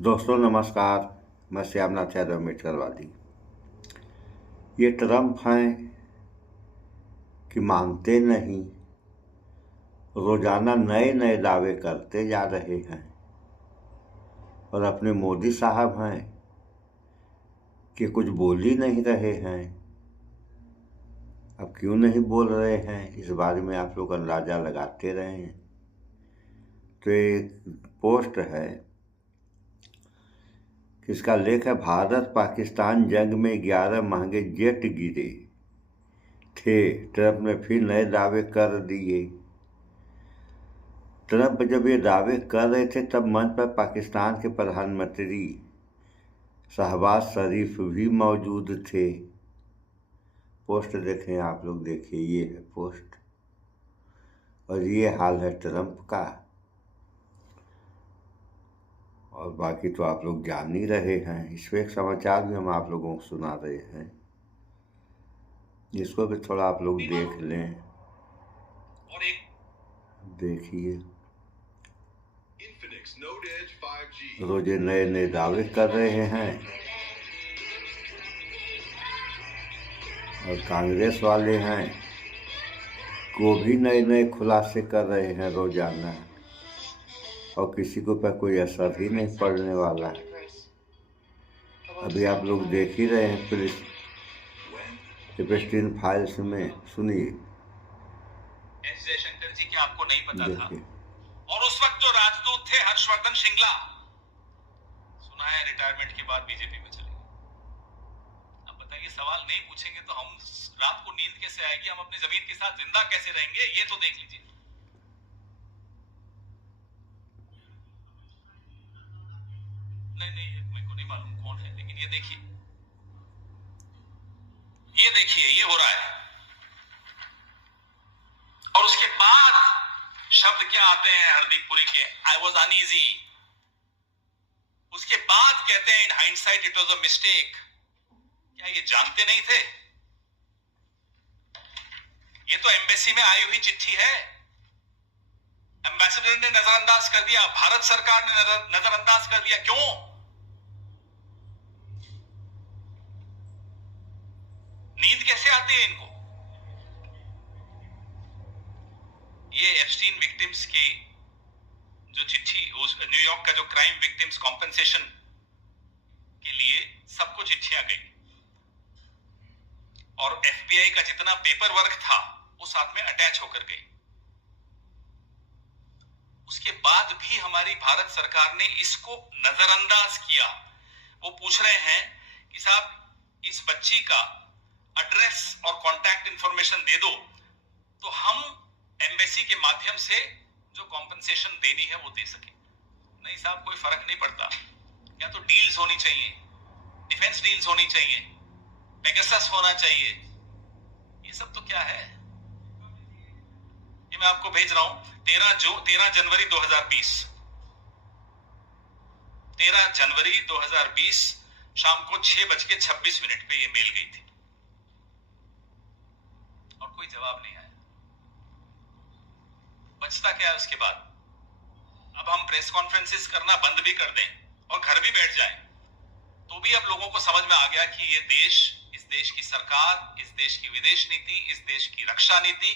दोस्तों नमस्कार। मैं श्यामनाथ यादव अम्बेडकरवादी। ये ट्रम्प हैं कि मानते नहीं, रोजाना नए नए दावे करते जा रहे हैं। और अपने मोदी साहब हैं कि कुछ बोल ही नहीं रहे हैं। अब क्यों नहीं बोल रहे हैं, इस बारे में आप लोग अंदाजा लगाते रहें। तो एक पोस्ट है, इसका लेख है, भारत पाकिस्तान जंग में 11 महंगे जेट गिरे थे, ट्रंप ने फिर नए दावे कर दिए। ट्रंप जब ये दावे कर रहे थे तब मंच पर पाकिस्तान के प्रधानमंत्री शहबाज शरीफ भी मौजूद थे। पोस्ट देखें आप लोग, देखिए ये है पोस्ट। और ये हाल है ट्रंप का। और बाकी तो आप लोग जान ही रहे हैं। इस पर एक समाचार भी हम आप लोगों को सुना रहे हैं, जिसको भी थोड़ा आप लोग देख लें। देखिए, रोजे नए नए दावे कर रहे हैं और कांग्रेस वाले हैं वो भी नए नए खुलासे कर रहे हैं रोजाना, और किसी को पर कोई असर ही नहीं पड़ने वाला है। अभी आप लोग देख ही रहे हैं पुलिस एप्स्टीन फाइल्स में। सुनिए, एस जयशंकर जी के आपको नहीं पता था, और उस वक्त जो राजदूत थे हर्षवर्धन श्रृंगला, सुना है रिटायरमेंट के बाद बीजेपी में चले गए। अब बताइए, सवाल नहीं पूछेंगे तो हम रात को नींद कैसे आएगी, हम अपनी जमीन के साथ जिंदा कैसे रहेंगे, ये तो देख लीजिए। नहीं नहीं, मेरे को नहीं मालूम कौन है, लेकिन ये देखिए, ये हो रहा है। और उसके बाद शब्द क्या आते हैं हरदीप पुरी के, आई वॉज अनईजी। उसके बाद कहते हैं, in hindsight it was a mistake. क्या ये जानते नहीं थे? ये तो एम्बेसी में आई हुई चिट्ठी है, एम्बेसडर ने नजरअंदाज कर दिया, भारत सरकार ने नजरअंदाज कर दिया। क्यों? नींद कैसे आती है इनको? ये एप्स्टीन विक्टिम्स की जो चिट्ठी, उस न्यूयॉर्क का जो क्राइम विक्टिम्स कॉम्पेंसेशन के लिए सबको चिट्ठियां गई, और एफबीआई का जितना पेपर वर्क था वो साथ में अटैच होकर गई। उसके बाद भी हमारी भारत सरकार ने इसको नजरअंदाज किया। वो पूछ रहे हैं कि साहब इस बच्ची का एड्रेस और कांटेक्ट इंफॉर्मेशन दे दो तो हम एम्बेसी के माध्यम से जो कॉम्पेंसेशन देनी है वो दे सके। नहीं साहब, कोई फर्क नहीं पड़ता, या तो डील्स होनी चाहिए, डिफेंस डील्स होनी चाहिए, पेगासस होना चाहिए। ये सब तो क्या है? ये मैं आपको भेज रहा हूं, 13 जनवरी 2020, 13 जनवरी 2020 शाम को 6:26 पे ये मेल गई थी, और कोई जवाब नहीं आया। बचता क्या है उसके बाद? अब हम प्रेस कॉन्फ्रेंसेस करना बंद भी कर दें और घर भी बैठ जाएं, तो भी अब लोगों को समझ में आ गया कि ये देश, इस देश की सरकार, इस देश की विदेश नीति, इस देश की रक्षा नीति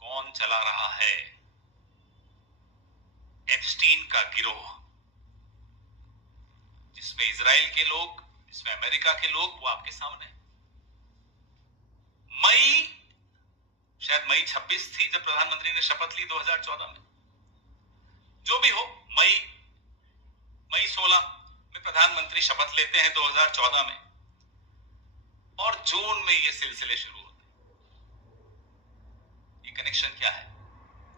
कौन चला रहा है? एप्स्टीन का गिरोह, जिसमें इजराइल के लोग, जिसमें अमेरिका के लोग, वो आपके सामने। शायद मई 26 थी जब प्रधानमंत्री ने शपथ ली 2014 में। जो भी हो, मई 16 में प्रधानमंत्री शपथ लेते हैं 2014 में, और जून में ये सिलसिले शुरू होते हैं। ये कनेक्शन क्या है?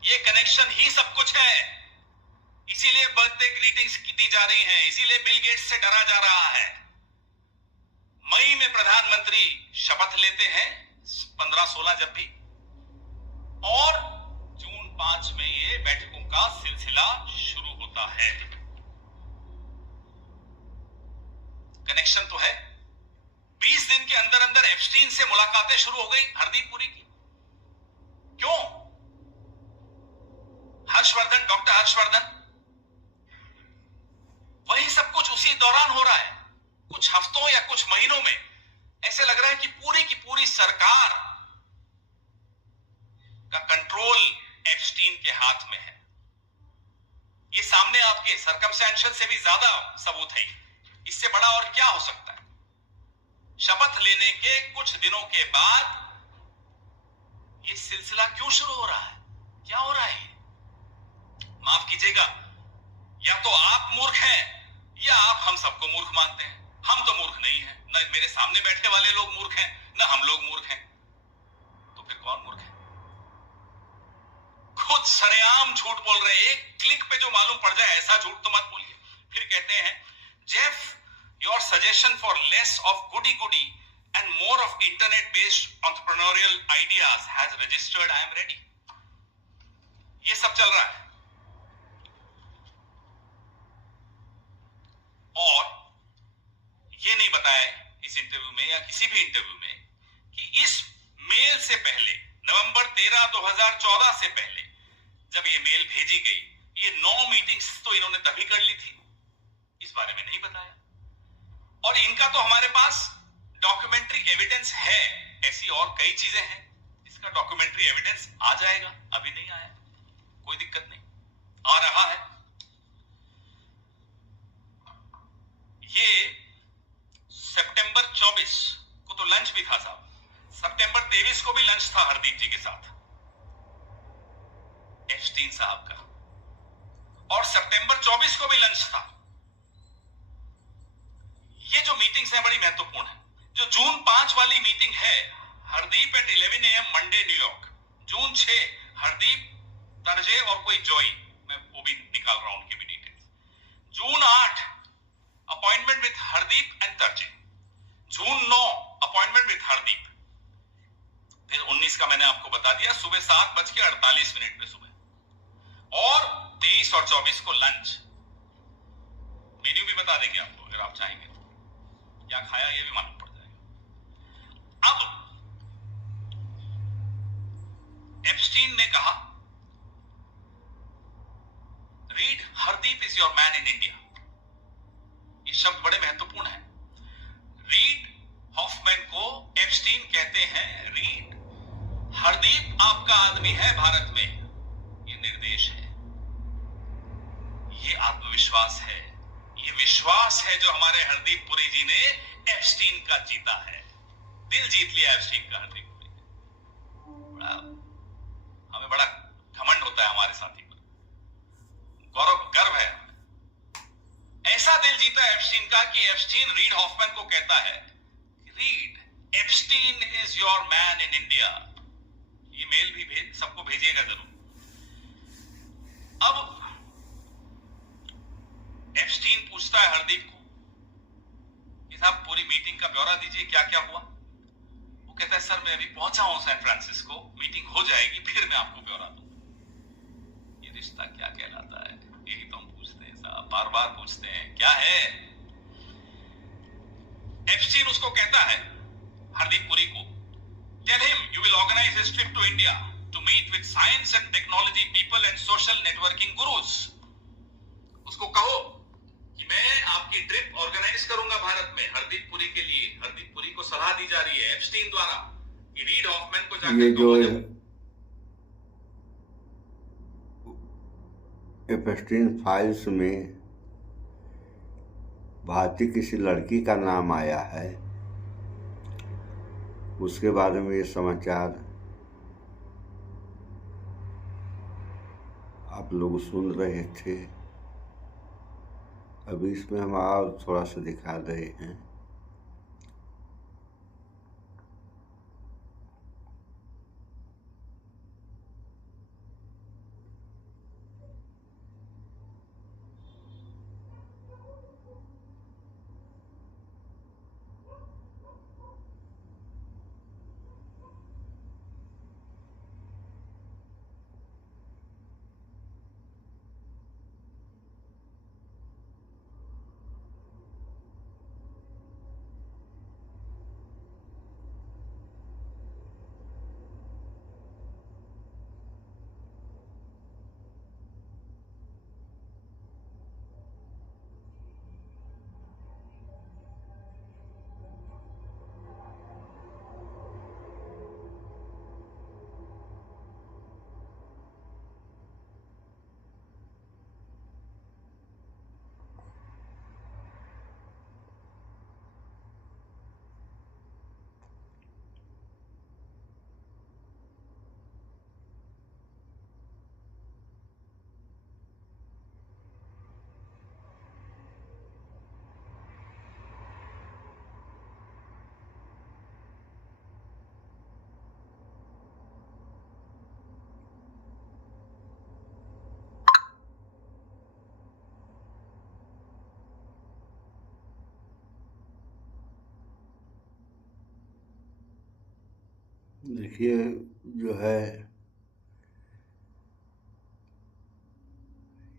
ये कनेक्शन ही सब कुछ है। इसीलिए बर्थडे ग्रीटिंग्स दी जा रही हैं, इसीलिए बिल गेट्स से डरा जा रहा है। मई में प्रधानमंत्री शपथ लेते हैं, 15-16 जब भी, और जून 5 में ये बैठकों का सिलसिला शुरू होता है। कनेक्शन तो है। 20 दिन के अंदर अंदर एप्स्टीन से मुलाकातें शुरू हो गई हरदीप पुरी की। क्यों? डॉक्टर हर्षवर्धन वही सब कुछ उसी दौरान हो रहा है। कुछ हफ्तों या कुछ महीनों में ऐसे लग रहा है कि पूरी सरकार का कंट्रोल एप्स्टीन के हाथ में है। ये सामने आपके सर्कमस्टेंशियल से भी ज्यादा सबूत है। इससे बड़ा और क्या हो सकता है? शपथ लेने के कुछ दिनों के बाद ये सिलसिला क्यों शुरू हो रहा है? क्या हो रहा है ये? माफ कीजिएगा, या तो आप मूर्ख हैं या आप हम सबको मूर्ख मानते हैं। हम तो मूर्ख नहीं हैं, न मेरे सामने बैठे वाले लोग मूर्ख हैं, न हम लोग मूर्ख हैं। तो फिर कौन मूर्ख है? खुद सरेआम झूठ बोल रहे हैं। एक क्लिक पे जो मालूम पड़ जाए ऐसा झूठ तो मत बोलिए। फिर कहते हैं, Jeff, your suggestion for less of goody and more of internet-based entrepreneurial ideas has registered. I am ready. ये सब चल रहा है। और ये नहीं बताया इस इंटरव्यू में या किसी भी इंटरव्यू में कि इस मेल से पहले, नवंबर 13, 2014 से पहले जब ये मेल भेजी गई, ये 9 मीटिंग्स तो इन्होंने तभी कर ली थी। इस बारे में नहीं बताया। और इनका तो हमारे पास डॉक्यूमेंट्री एविडेंस है। ऐसी और कई चीजें हैं जिसका डॉक्यूमेंट्री एविडेंस आ जाएगा। अभी नहीं आया, कोई दिक्कत नहीं, आ रहा है। ये सितंबर 24 को तो लंच भी था साहब। सितंबर 23 को भी लंच था हरदीप जी के साथ, एप्स्टीन साहब का। और सितंबर 24 को भी लंच था। ये जो मीटिंग्स हैं बड़ी महत्वपूर्ण है। जो जून 5 वाली मीटिंग है, Hardeep at 11 AM Monday New York. June 6 Hardeep, Tarje और कोई जॉय, मैं वो भी निकाल रहा हूं उनकी भी details. June 8 appointment with Hardeep and Tarje. June 9 appointment with Hardeep. फिर 19 का मैंने आपको बता दिया, सुबह 7:48 पे सुबह। और 23 और 24 को लंच। मेन्यू भी बता देंगे आपको अगर आप चाहेंगे। क्या खाया ये भी मालूम पड़ जाएगा। अब एप्स्टीन ने कहा, read Hardeep is your man in India. ये शब्द बड़े महत्वपूर्ण है। रीड हॉफमैन को एप्स्टीन कहते हैं रीड, हरदीप आपका आदमी है भारत में। ये निर्देश है, ये आत्मविश्वास है, ये विश्वास है जो हमारे हरदीप पुरी जी ने एप्स्टीन का जीता है। दिल जीत लिया एप्स्टीन का हरदीप पुरी ने। हमें बड़ा घमंड होता है हमारे साथी पर, गर्व है। ऐसा दिल जीता एप्स्टीन का कि एप्स्टीन रीड हॉफमैन को कहता है, read, Epstein is your man in India. ये मेल भी सबको भेजिएगा जरूर। अब एप्स्टीन पूछता है हरदीप को कि साहब पूरी मीटिंग का ब्यौरा दीजिए, क्या क्या हुआ। वो कहता है, सर मैं अभी पहुंचा हूं सैन फ्रांसिस्को, मीटिंग हो जाएगी फिर मैं आपको ब्यौरा दूंगा। ये रिश्ता क्या कहलाता है? यही तो हम पूछते हैं साहब, बार बार पूछते हैं, क्या है। एप्स्टीन उसको कहता है, हरदीप पुरी को, tell him you will organise his trip to India to meet with science and technology people and social networking gurus. उसको कहो कि मैं आपकी ट्रिप ऑर्गेनाइज करूंगा भारत में हरदीप पुरी के लिए। हरदीप पुरी को सलाह दी जा रही है एप्स्टीन द्वारा कि रीड हॉफमैन को जाकर ये जो एप्स्टीन फाइल्स में भारतीय किसी लड़की का नाम आया है, उसके बारे में ये समाचार आप लोग सुन रहे थे। अभी इसमें हम और थोड़ा सा दिखा रहे हैं। देखिए, जो है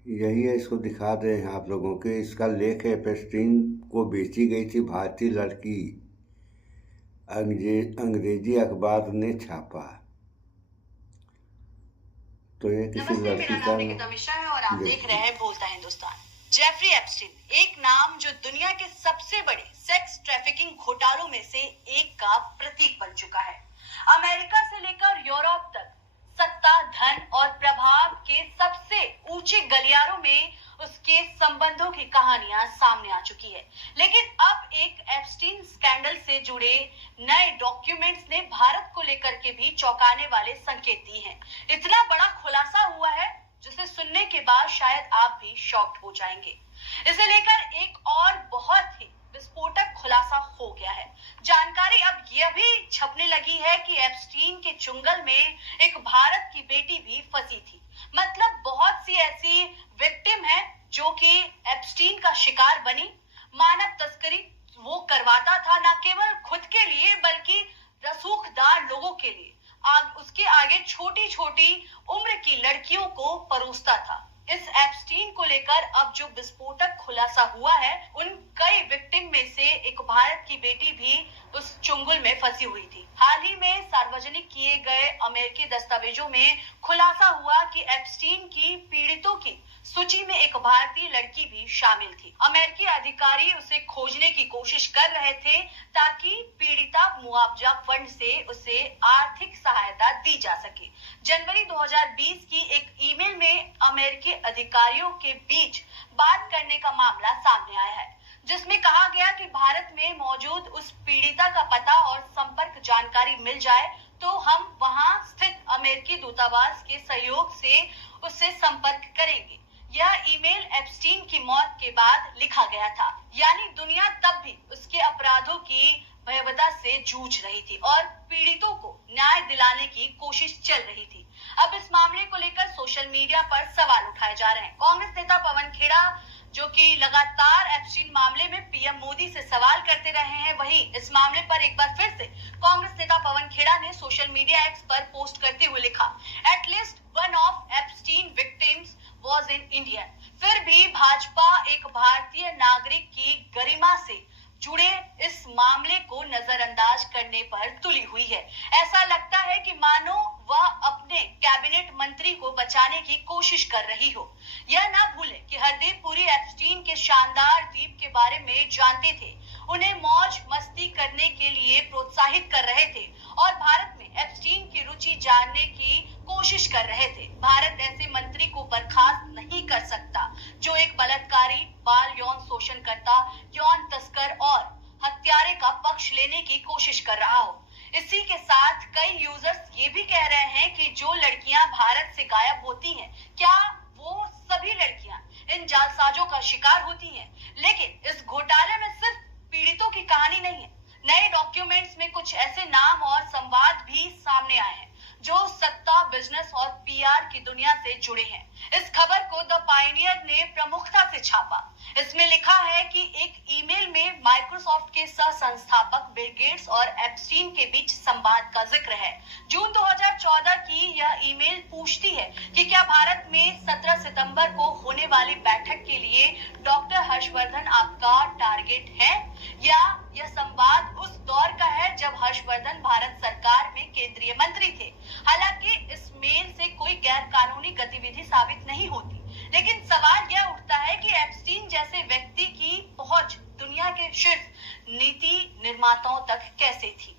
यही है, इसको दिखा रहे हैं आप लोगों के। इसका लेख है, एप्स्टीन को बेची गई थी भारतीय लड़की, अंग्रेजी अखबार ने छापा। तो ये किसी नमस्ते, लड़की मेरा का नाम निकिता मिश्रा है और आप देख रहे हैं बोलता हिंदुस्तान। जेफरी एप्स्टीन, एक नाम जो दुनिया के सबसे बड़े सेक्स ट्रैफिकिंग घोटालों में से एक का प्रतीक बन चुका है। अमेरिका से लेकर यूरोप तक सत्ता, धन और प्रभाव के सबसे ऊंचे गलियारों में उसके संबंधों की कहानियां सामने आ चुकी है। लेकिन अब एक एप्स्टीन स्कैंडल से जुड़े नए डॉक्यूमेंट्स ने भारत को लेकर के भी चौंकाने वाले संकेत दिए हैं। इतना बड़ा खुलासा हुआ है जिसे सुनने के बाद शायद आप भी शॉक्ड हो जाएंगे। इसे लेकर एक और बहुत ही विस्फोटक खुलासा हो गया है। जानकारी अब यह भी छपने लगी है कि एप्स्टीन के चुंगल में एक भारत की बेटी भी फंसी थी। मतलब बहुत सी ऐसी विक्टिम है जो कि एप्स्टीन का शिकार बनी। मानव तस्करी वो करवाता था न केवल खुद के लिए बल्कि रसूखदार लोगों के लिए। उसके आगे छोटी छोटी उम्र की लड़कियों को परोसता था। इस एप्स्टीन को लेकर अब जो विस्फोटक खुलासा हुआ है, उन कई विक्टिम में से एक भारत की बेटी भी उस चुंगल में फंसी हुई थी। हाल ही में सार्वजनिक किए गए अमेरिकी दस्तावेजों में खुलासा हुआ कि एप्स्टीन की पीड़ितों की सूची में एक भारतीय लड़की भी शामिल थी। अमेरिकी अधिकारी उसे खोजने की कोशिश कर रहे थे ताकि पीड़िता मुआवजा फंड से उसे आर्थिक सहायता दी जा सके। जनवरी 2020 की एक ईमेल में अमेरिकी अधिकारियों के बीच बात करने का मामला सामने आया है, जिसमें कहा गया कि भारत में मौजूद उस पीड़िता का पता और संपर्क जानकारी मिल जाए तो हम वहां स्थित अमेरिकी दूतावास के सहयोग से उससे संपर्क करेंगे। यह ईमेल एप्स्टीन की मौत के बाद लिखा गया था। यानी दुनिया तब भी उसके अपराधों की भयावहता से जूझ रही थी और पीड़ितों को न्याय दिलाने की कोशिश चल रही थी। अब इस मामले को लेकर सोशल मीडिया पर सवाल उठाए जा रहे हैं। कांग्रेस नेता पवन खेड़ा, जो कि लगातार एप्स्टीन मामले में पीएम मोदी से सवाल करते रहे हैं, वहीं इस मामले पर एक बार फिर से कांग्रेस नेता पवन खेड़ा ने सोशल मीडिया एक्स पर पोस्ट करते हुए लिखा, at least one of Epstein victims was in India. फिर भी भाजपा एक भारतीय नागरिक की गरिमा से जुड़े इस मामले को नजरअंदाज करने पर तुली हुई है। ऐसा लगता है कि मानो वह अपने कैबिनेट मंत्री को बचाने की कोशिश कर रही हो। यह ना भूलें कि हरदीप पुरी एप्स्टीन के शानदार द्वीप के बारे में जानते थे, उन्हें मौज मस्ती करने के लिए प्रोत्साहित कर रहे थे और भारत में एप्स्टीन की रुचि जानने की कोशिश कर रहे थे। भारत ऐसे मंत्री को बर्खास्त नहीं कर सकता जो एक बलात्कारी, बाल यौन शोषण करता, यौन तस्कर और हत्यारे का पक्ष लेने की कोशिश कर रहा हो। इसी के साथ कई यूजर्स ये भी कह रहे हैं कि जो लड़कियां भारत से गायब होती हैं, क्या वो सभी लड़कियां इन जालसाजों का शिकार होती हैं? लेकिन इस घोटाले में सिर्फ पीड़ितों की कहानी नहीं है। नए डॉक्यूमेंट्स में कुछ ऐसे नाम और संवाद भी सामने आए हैं जो सत्ता, बिजनेस और पीआर की दुनिया से जुड़े हैं। इस खबर को द पायनियर ने प्रमुखता से छापा। इसमें लिखा है कि एक ईमेल में माइक्रोसॉफ्ट के सह संस्थापक बिल गेट्स और एप्स्टीन के बीच संवाद का जिक्र है। जून 2014 की यह ईमेल पूछती है कि क्या भारत में 17 सितंबर को होने वाली बैठक के लिए डॉक्टर हर्षवर्धन आपका टारगेट है? या यह संवाद उस दौर का है जब हर्षवर्धन भारत सरकार में केंद्रीय मंत्री थे। हालांकि इस मेल से कोई गैर कानूनी गतिविधि साबित नहीं होती, लेकिन सवाल यह उठता है कि एप्स्टीन जैसे व्यक्ति की पहुंच दुनिया के शीर्ष नीति निर्माताओं तक कैसे थी।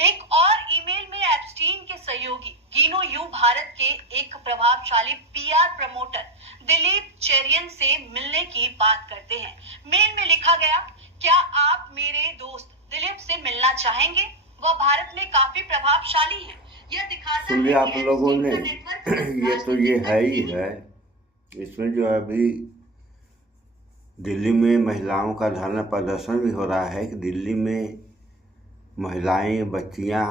एक और ईमेल में एप्स्टीन के सहयोगी गिनो यू भारत के एक प्रभावशाली पीआर प्रमोटर दिलीप चेरियन से मिलने की बात करते हैं। मेल में लिखा गया, क्या आप मेरे दोस्त दिलीप से मिलना चाहेंगे? वह भारत में काफी प्रभावशाली है। यह दिखाता सुनिए है आप कि लोगों ने ये तो ये है ही है। इसमें जो है अभी दिल्ली में महिलाओं का धरना प्रदर्शन भी हो रहा है कि दिल्ली में महिलाएं, बच्चियां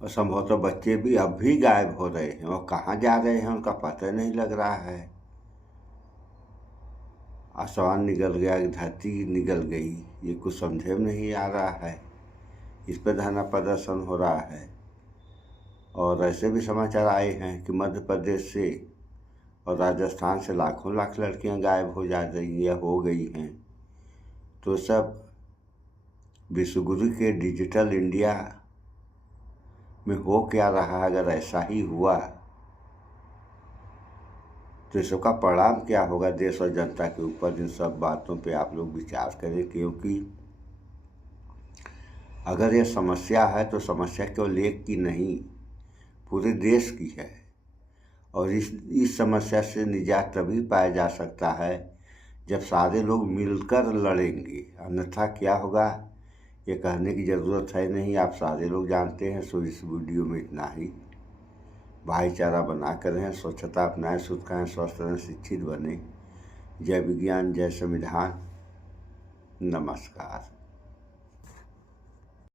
और संभवतः बच्चे भी अब भी गायब हो रहे हैं और कहाँ जा रहे हैं उनका पता नहीं लग रहा है। आसमान निकल गया कि धरती निकल गई, ये कुछ समझे में नहीं आ रहा है। इस पर धरना प्रदर्शन हो रहा है। और ऐसे भी समाचार आए हैं कि मध्य प्रदेश से और राजस्थान से लाखों लाख लड़कियां गायब हो जा रही या हो गई हैं। तो सब विश्वगुरु के डिजिटल इंडिया में हो क्या रहा है? अगर ऐसा ही हुआ तो इसका परिणाम क्या होगा देश और जनता के ऊपर? इन सब बातों पे आप लोग विचार करें, क्योंकि अगर ये समस्या है तो समस्या केवल एक की नहीं, पूरे देश की है। और इस समस्या से निजात तभी पाया जा सकता है जब सारे लोग मिलकर लड़ेंगे, अन्यथा क्या होगा ये कहने की ज़रूरत है नहीं, आप सारे लोग जानते हैं। सो इस वीडियो में इतना ही। भाईचारा बनाकर रहें, स्वच्छता अपनाएं, शुद्ध खाएं, स्वस्थ रहें, शिक्षित बने। जय विज्ञान, जय संविधान, नमस्कार।